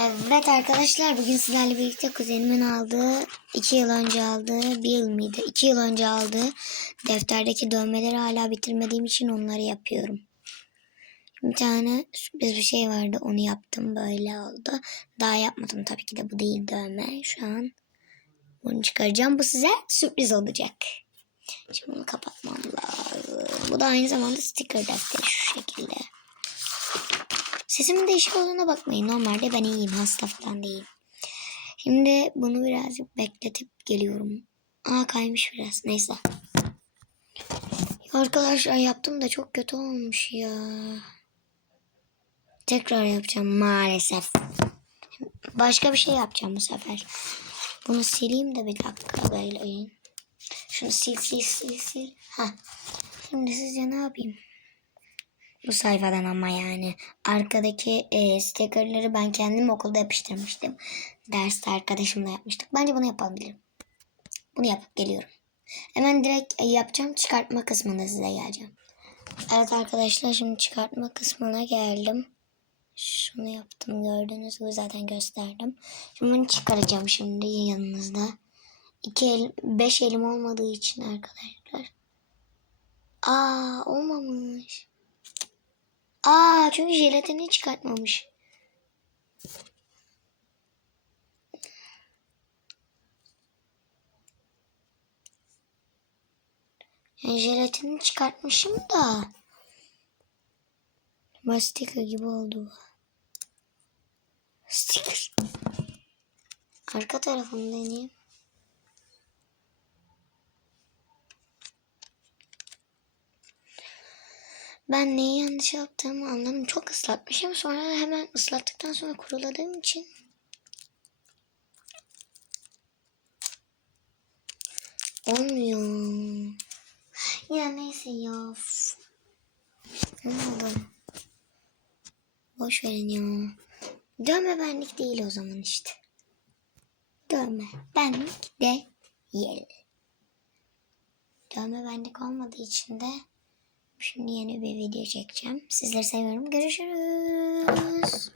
Evet arkadaşlar bugün sizlerle birlikte kuzenimin aldığı, iki yıl önce aldığı, bir yıl mıydı? İki yıl önce aldığı defterdeki dövmeleri hala bitirmediğim için onları yapıyorum. Bir tane sürpriz bir şey vardı onu yaptım böyle oldu. Daha yapmadım tabii ki de bu değil dövme. Şu an bunu çıkaracağım. Bu size sürpriz olacak. Şimdi bunu kapatmam lazım. Bu da aynı zamanda sticker defteri şu şekilde. Sesimin değişik olduğuna bakmayın. Normalde ben iyiyim. Hasta falan değilim. Şimdi bunu birazcık bekletip geliyorum. Aa kaymış biraz. Neyse. Arkadaşlar yaptım da çok kötü olmuş ya. Tekrar yapacağım maalesef. Başka bir şey yapacağım bu sefer. Bunu sileyim de bir dakika böyle. Şunu sil sil sil sil. Heh. Şimdi sizce ne yapayım? Bu sayfadan ama yani. Arkadaki e, stickerları ben kendim okulda yapıştırmıştım. Derste arkadaşımla yapmıştık. Bence bunu yapalım dilerim. Bunu yapıp geliyorum. Hemen direkt e, yapacağım. Çıkartma kısmında size geleceğim. Evet arkadaşlar şimdi çıkartma kısmına geldim. Şunu yaptım gördüğünüz gibi zaten gösterdim. Şimdi bunu çıkaracağım şimdi yanınızda. İki el, beş elim olmadığı için arkadaşlar. Aa olmamış. Aa çünkü jelatini çıkartmamış. Yani jelatini çıkartmışım da. Mastika gibi oldu bu. Sticker. Arka tarafını deneyeyim. Ben neyi yanlış yaptığımı anladım. Çok ıslatmışım. Sonra hemen ıslattıktan sonra kuruladığım için. Olmuyor. Ya neyse ya. Ne? Boş verin ya. Dövme benlik değil o zaman işte. Dövme benlik değil. Dövme benlik olmadığı için de Şimdi yeni bir video çekeceğim. Sizleri seviyorum. Görüşürüz.